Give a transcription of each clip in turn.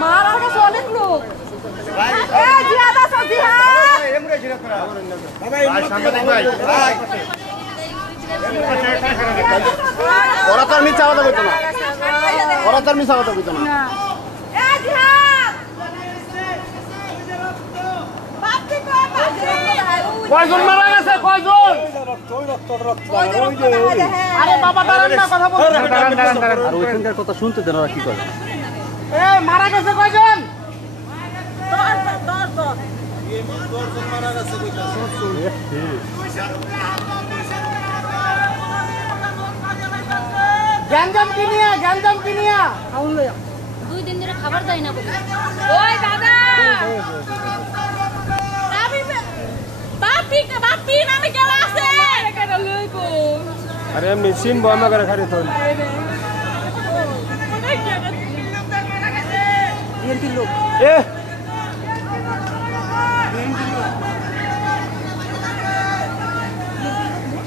মারার কাছে অনেক লোক। জিহাদ আছে, জিহাদ। ওরা তার মিথ্যা কথা বলতো না, ওরা তার মিথ্যা কথা বলতো না। কয়জন মারা গেছে, কয়জন? আরে বাবা দাঁড়ান না, কথা বলুন। আর ওইখানকার কথা শুনতে দেন, ওরা কি করে? মারা গেছে কয়জন? গ্যাঞ্জাম কিনিয়া, গ্যাঞ্জাম কিনিয়া। 2 দিন ধরে খাবার দেয় না বলে। ওই দাদা, বাপি নামে কেলা আছে। কেডা লইবো? আরে এমনি চিনবো আমরা করে খালি তো।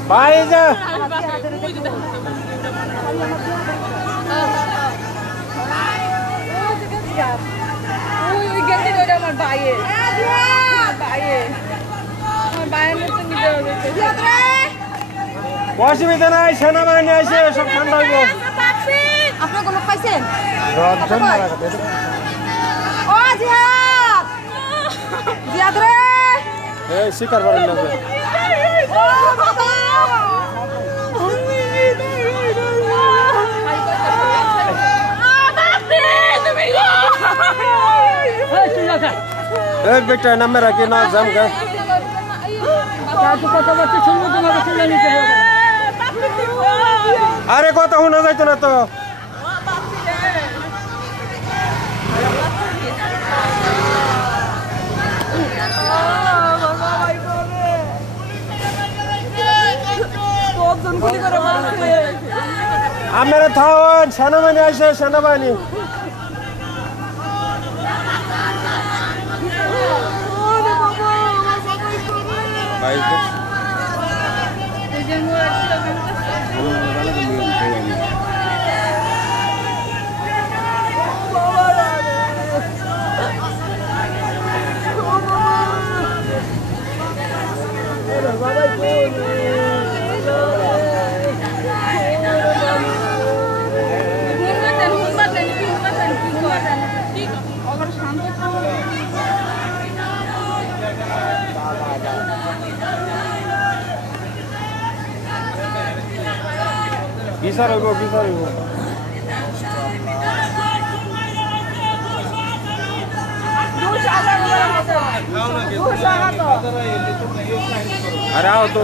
ভাই যা অসুবিধা নাই, সেনাবাহিনী আসে সব ঠান্ডা হইব। আপনার কোনো পাইছেন? ও জিহাদ, জিহাদ রে, এই শিকার করেন না যে। ও বাবা, এই বেটা নামে রাখি না জাম গা। আরে কথা শোনা যাইতো না তো। আপনারা থাকেন, সেনাবাহিনী আসে, সেনাবাহিনী। বিচার হইব, বিচার হইব। আরে আও তো।